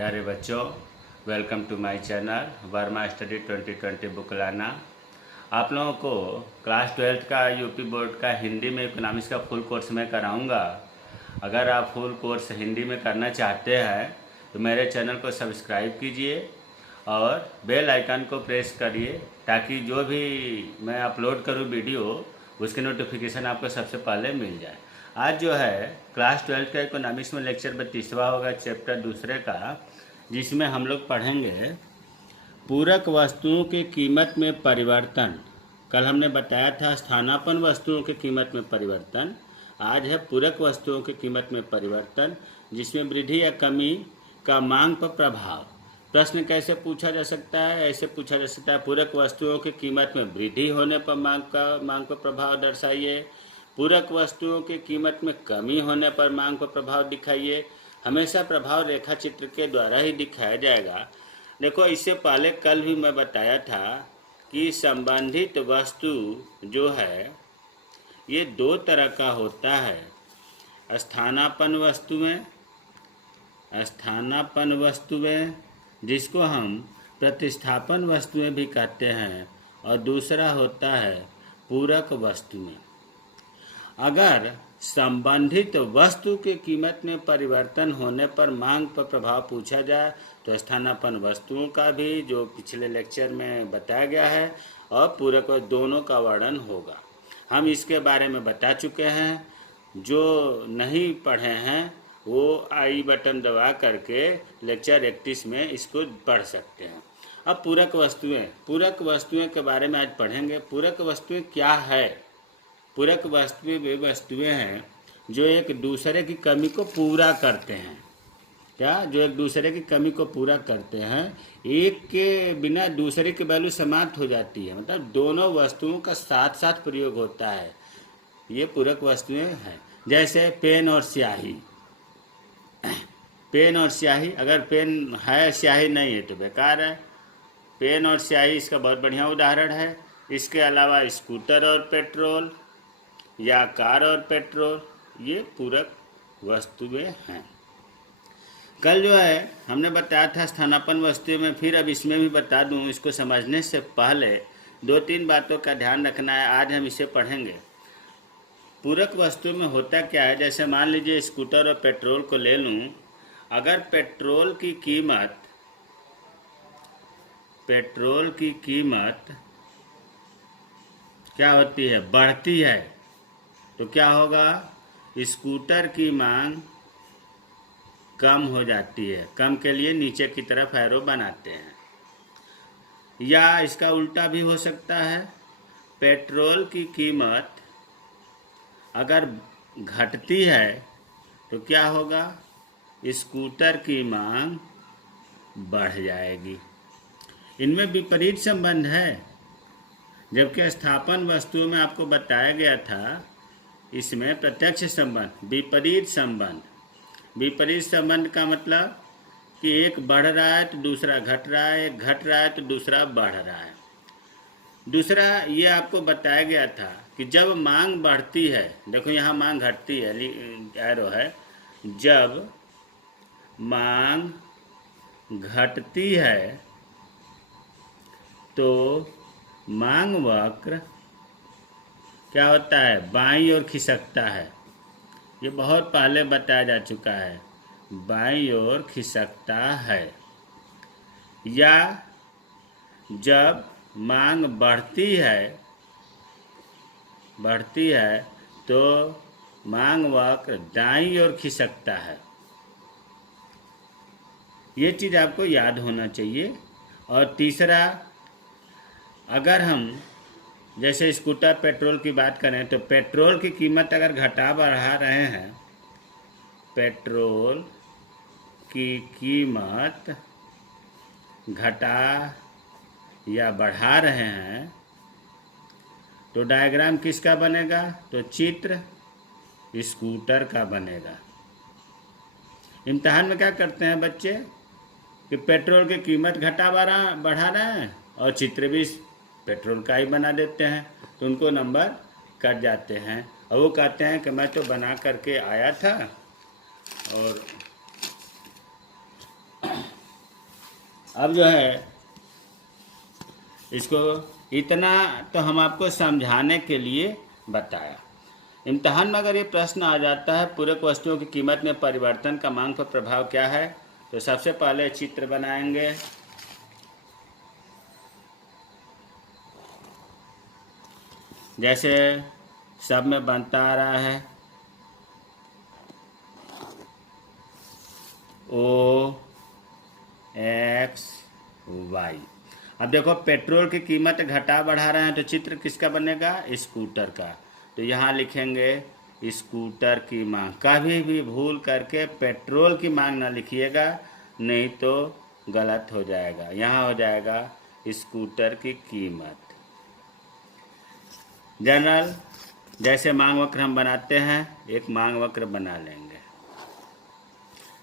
प्यारे बच्चों, welcome to my channel Verma study 2020 बुकलाना। आप लोगों को क्लास 12 का यूपी बोर्ड का हिंदी में इकोनॉमिक्स का फुल कोर्स मैं कराऊंगा। अगर आप फुल कोर्स हिंदी में करना चाहते हैं तो मेरे चैनल को सब्सक्राइब कीजिए और बेल आइकन को प्रेस करिए ताकि जो भी मैं अपलोड करूं वीडियो उसकी नोटिफिकेशन आपको सबसे पहले मिल जाए। आज जो है क्लास 12 का इकोनॉमिक्स में लेक्चर 32वां होगा, चैप्टर दूसरे का, जिसमें हम लोग पढ़ेंगे पूरक वस्तुओं की कीमत में परिवर्तन। कल हमने बताया था स्थानापन्न वस्तुओं की कीमत में परिवर्तन। आज है पूरक वस्तुओं की कीमत में परिवर्तन, जिसमें वृद्धि या कमी का मांग पर प्रभाव। प्रश्न कैसे पूछा जा सकता है? ऐसे पूछा जा सकता है, पूरक वस्तुओं की कीमत में वृद्धि होने पर मांग पर प्रभाव दर्शाइए। पूरक वस्तुओं की कीमत में कमी होने पर मांग पर प्रभाव दिखाइए। हमेशा प्रभाव रेखा चित्र के द्वारा ही दिखाया जाएगा। देखो, इससे पहले कल भी मैं बताया था कि संबंधित वस्तु जो है ये दो तरह का होता है। स्थानापन्न वस्तुएं जिसको हम प्रतिस्थापन वस्तुएं भी कहते हैं, और दूसरा होता है पूरक वस्तुएं। अगर संबंधित वस्तु की कीमत में परिवर्तन होने पर मांग पर प्रभाव पूछा जाए तो स्थानापन्न वस्तुओं का भी, जो पिछले लेक्चर में बताया गया है, और पूरक दोनों का वर्णन होगा। हम इसके बारे में बता चुके हैं। जो नहीं पढ़े हैं वो आई बटन दबा करके लेक्चर 31 में इसको पढ़ सकते हैं। अब पूरक वस्तुएं के बारे में आज पढ़ेंगे। पूरक वस्तुएं क्या है? पूरक वस्तुएं वे वस्तुएं हैं जो एक दूसरे की कमी को पूरा करते हैं। क्या? जो एक दूसरे की कमी को पूरा करते हैं। एक के बिना दूसरे की वैल्यू समाप्त हो जाती है, मतलब दोनों वस्तुओं का साथ साथ प्रयोग होता है। ये पूरक वस्तुएं हैं। जैसे पेन और स्याही। पेन और स्याही, अगर पेन है स्याही नहीं है तो बेकार है। पेन और स्याही इसका बहुत बढ़िया उदाहरण है। इसके अलावा स्कूटर और पेट्रोल या कार और पेट्रोल, ये पूरक वस्तुएं हैं। कल जो है हमने बताया था स्थानापन्न वस्तुएं में, फिर अब इसमें भी बता दूं। इसको समझने से पहले 2-3 बातों का ध्यान रखना है। आज हम इसे पढ़ेंगे। पूरक वस्तु में होता क्या है? जैसे मान लीजिए स्कूटर और पेट्रोल को ले लूं। अगर पेट्रोल की कीमत क्या होती है? बढ़ती है, तो क्या होगा? स्कूटर की मांग कम हो जाती है। कम के लिए नीचे की तरफ एरो बनाते हैं। या इसका उल्टा भी हो सकता है। पेट्रोल की कीमत अगर घटती है तो क्या होगा? स्कूटर की मांग बढ़ जाएगी। इनमें विपरीत संबंध है। जबकि स्थानापन्न वस्तुओं में आपको बताया गया था, इसमें प्रत्यक्ष संबंध, विपरीत संबंध का मतलब कि एक बढ़ रहा है तो दूसरा घट रहा है, एक घट रहा है तो दूसरा बढ़ रहा है। दूसरा ये आपको बताया गया था कि जब मांग बढ़ती है, देखो यहाँ मांग घटती है, एरो है। जब मांग घटती है तो मांग वक्र क्या होता है? बाईं ओर खिसकता है। ये बहुत पहले बताया जा चुका है, बाईं ओर खिसकता है। या जब मांग बढ़ती है तो मांग वक्र दाईं ओर खिसकता है। ये चीज़ आपको याद होना चाहिए। और तीसरा, अगर हम जैसे स्कूटर पेट्रोल की बात करें तो पेट्रोल की कीमत अगर घटा बढ़ा रहे हैं, पेट्रोल की कीमत घटा या बढ़ा रहे हैं तो डायग्राम किसका बनेगा? तो चित्र स्कूटर का बनेगा। इम्तिहान में क्या करते हैं बच्चे कि पेट्रोल की कीमत बढ़ा रहे हैं और चित्र भी पेट्रोल का ही बना देते हैं, तो उनको नंबर कट जाते हैं। और वो कहते हैं कि मैं तो बना करके आया था और अब जो है इसको इतना तो हम आपको समझाने के लिए बताया। इम्तिहान में अगर ये प्रश्न आ जाता है पूरक वस्तुओं की कीमत में परिवर्तन का मांग पर प्रभाव क्या है, तो सबसे पहले चित्र बनाएंगे। जैसे सब में बनता आ रहा है OX Y। अब देखो पेट्रोल की कीमत घटा बढ़ा रहे हैं तो चित्र किसका बनेगा, स्कूटर का। तो यहाँ लिखेंगे स्कूटर की मांग। कभी भी भूल करके पेट्रोल की मांग ना लिखिएगा, नहीं तो गलत हो जाएगा। यहाँ हो जाएगा स्कूटर की कीमत। जनरल जैसे मांग वक्र हम बनाते हैं, एक मांग वक्र बना लेंगे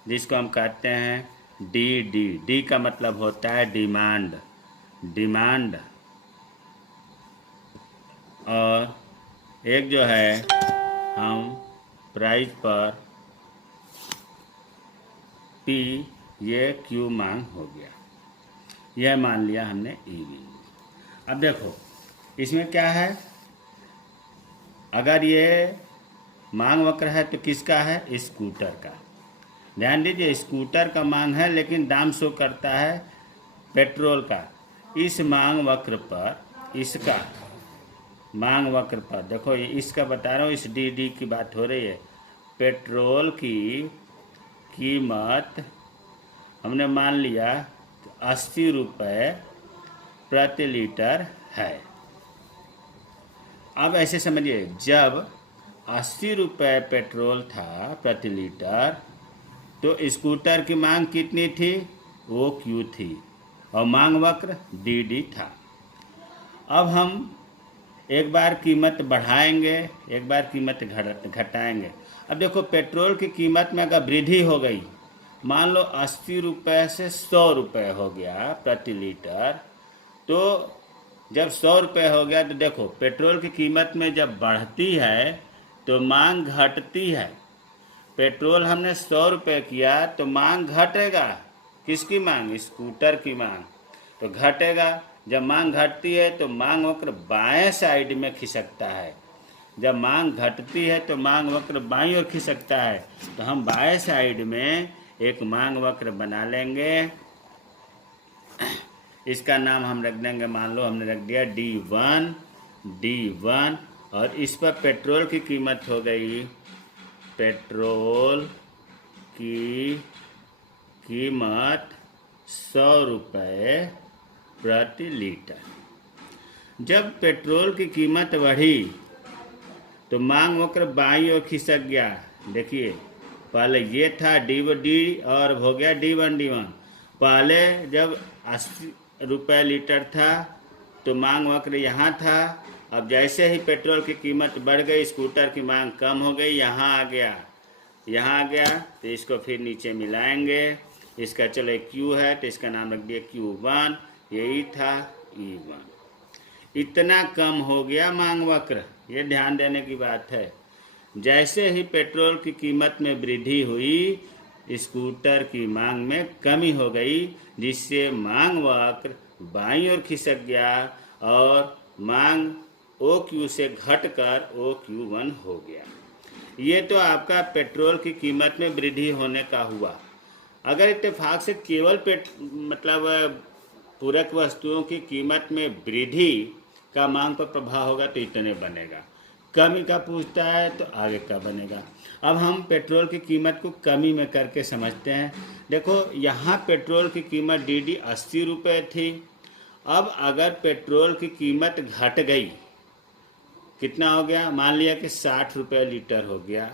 जिसको हम कहते हैं डी का मतलब होता है डिमांड। और एक जो है हम प्राइस पर P, ये Q मांग हो गया। यह मान लिया हमने EV। अब देखो इसमें क्या है, अगर ये मांग वक्र है तो किसका है, स्कूटर का। ध्यान दीजिए स्कूटर का मांग है लेकिन दाम शो करता है पेट्रोल का। इस मांग वक्र पर, इसका मांग वक्र पर देखो, ये इसका बता रहा हूँ, इस डी की बात हो रही है। पेट्रोल की कीमत हमने मान लिया 80 रुपये प्रति लीटर है। अब ऐसे समझिए, जब 80 रुपये पेट्रोल था प्रति लीटर तो स्कूटर की मांग कितनी थी, वो क्यू थी और मांग वक्र डी था। अब हम एक बार कीमत बढ़ाएंगे, एक बार कीमत घटाएंगे। अब देखो पेट्रोल की कीमत में अगर वृद्धि हो गई, मान लो 80 रुपये से 100 रुपये हो गया प्रति लीटर, तो जब 100 रुपये हो गया तो देखो पेट्रोल की कीमत में जब बढ़ती है तो मांग घटती है। पेट्रोल हमने 100 रुपये किया तो मांग घटेगा। किसकी मांग, स्कूटर की मांग, तो घटेगा। जब मांग घटती है तो मांग वक्र बाएं साइड में खिसकता है। जब मांग घटती है तो मांग वक्र बाईं ओर खिसकता है। तो हम बाएं साइड में एक मांग वक्र बना लेंगे। इसका नाम हम रख देंगे, मान लो हमने रख दिया D1 और इस पर पेट्रोल की कीमत हो गई, पेट्रोल की कीमत 100 रुपये प्रति लीटर। जब पेट्रोल की कीमत बढ़ी तो मांग वक्र बाईं ओर खिसक गया। देखिए पहले ये था डी और हो गया D1। पहले जब 80 रुपये लीटर था तो मांग वक्र यहाँ था। अब जैसे ही पेट्रोल की कीमत बढ़ गई, स्कूटर की मांग कम हो गई, यहाँ आ गया तो इसको फिर नीचे मिलाएंगे। इसका चलो एक Q है तो इसका नाम रख दिया Q1, यही था E1। इतना कम हो गया मांग वक्र, ये ध्यान देने की बात है। जैसे ही पेट्रोल की कीमत में वृद्धि हुई, स्कूटर की मांग में कमी हो गई, जिससे मांग वक्र बाईं ओर खिसक गया और मांग OQ से घटकर OQ1 हो गया। ये तो आपका पेट्रोल की कीमत में वृद्धि होने का हुआ। अगर इत्तेफाक से केवल पूरक वस्तुओं की कीमत में वृद्धि का मांग पर प्रभाव होगा तो इतने बनेगा। कमी का पूछता है तो आगे का बनेगा। अब हम पेट्रोल की कीमत को कमी में करके समझते हैं। देखो यहाँ पेट्रोल की कीमत डी 80 रुपये थी। अब अगर पेट्रोल की कीमत घट गई, कितना हो गया, मान लिया कि 60 रुपये लीटर हो गया,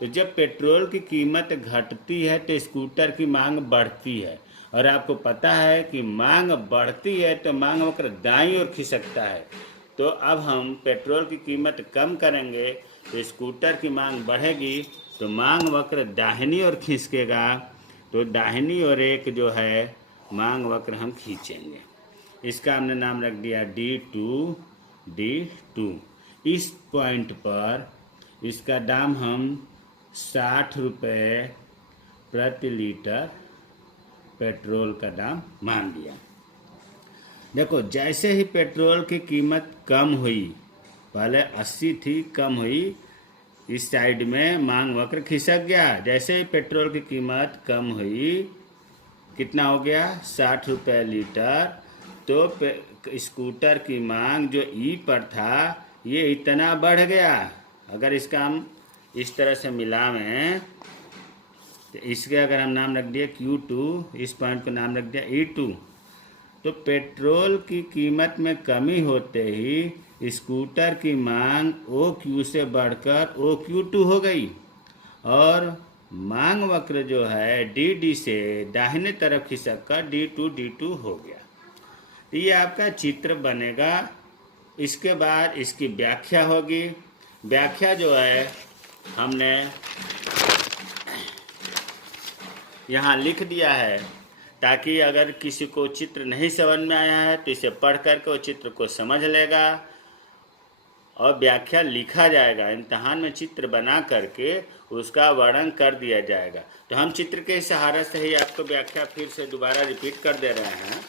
तो जब पेट्रोल की कीमत घटती है तो स्कूटर की मांग बढ़ती है। और आपको पता है कि मांग बढ़ती है तो मांग वक्र दाईं ओर खिसकता है। तो अब हम पेट्रोल की कीमत कम करेंगे तो स्कूटर की मांग बढ़ेगी, तो मांग वक्र दाहिनी ओर खिसकेगा। तो दाहिनी ओर एक जो है मांग वक्र हम खींचेंगे। इसका हमने नाम रख दिया D2। इस पॉइंट पर इसका दाम हम 60 रुपये प्रति लीटर पेट्रोल का दाम मान लिया। देखो जैसे ही पेट्रोल की कीमत कम हुई, पहले 80 थी, कम हुई, इस साइड में मांग वक्र खिसक गया। जैसे ही पेट्रोल की कीमत कम हुई, कितना हो गया 60 रुपये लीटर, तो स्कूटर की मांग जो ई पर था ये इतना बढ़ गया। अगर इसका हम इस तरह से मिलावें तो इसके अगर हम नाम रख दिए Q2, इस पॉइंट को नाम रख दिया E2, तो पेट्रोल की कीमत में कमी होते ही स्कूटर की मांग OQ से बढ़कर OQ2 हो गई और मांग वक्र जो है DD से दाहिने तरफ खिसक कर D2 हो गया। ये आपका चित्र बनेगा। इसके बाद इसकी व्याख्या होगी। व्याख्या जो है हमने यहाँ लिख दिया है, ताकि अगर किसी को चित्र नहीं समझ में आया है तो इसे पढ़ करके वो चित्र को समझ लेगा और व्याख्या लिखा जाएगा। इम्तहान में चित्र बना करके उसका वर्णन कर दिया जाएगा। तो हम चित्र के सहारे से ही आपको व्याख्या फिर से दोबारा रिपीट कर दे रहे हैं।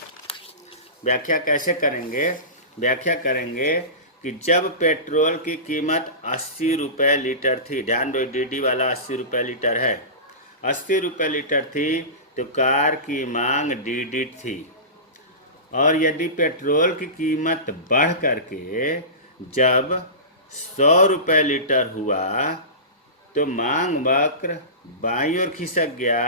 व्याख्या कैसे करेंगे? व्याख्या करेंगे कि जब पेट्रोल की कीमत 80 रुपये लीटर थी, ध्यान दो DD वाला 80 रुपये लीटर है, 80 रुपये लीटर थी तो कार की मांग DD थी। और यदि पेट्रोल की कीमत बढ़ करके जब 100 रुपये लीटर हुआ तो मांग वक्र बाईं ओर खिसक गया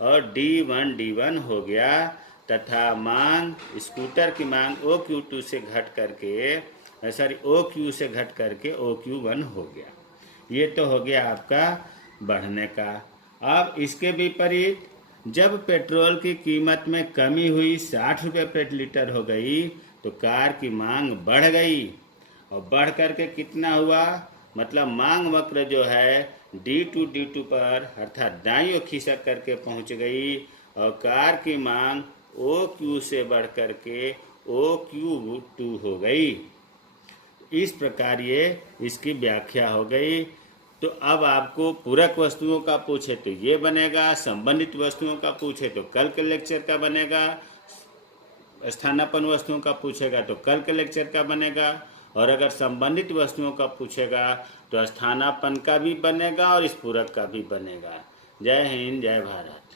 और D1 हो गया तथा मांग स्कूटर की मांग OQ2 से घट करके OQ से घट करके OQ1 हो गया। ये तो हो गया आपका बढ़ने का। अब इसके विपरीत जब पेट्रोल की कीमत में कमी हुई, 60 रुपये प्रति लीटर हो गई, तो कार की मांग बढ़ गई और बढ़ करके कितना हुआ, मतलब मांग वक्र जो है D2 पर अर्थात दाईं ओर खिसक करके पहुंच गई और कार की मांग OQ से बढ़ करके OQ2 हो गई। इस प्रकार ये इसकी व्याख्या हो गई। तो अब आपको पूरक वस्तुओं का पूछे तो ये बनेगा, संबंधित वस्तुओं का पूछे तो कल के लेक्चर का बनेगा, स्थानापन्न वस्तुओं का पूछेगा तो कल के लेक्चर का बनेगा, और अगर संबंधित वस्तुओं का पूछेगा तो स्थानापन्न का भी बनेगा और इस पूरक का भी बनेगा। जय हिंद, जय भारत।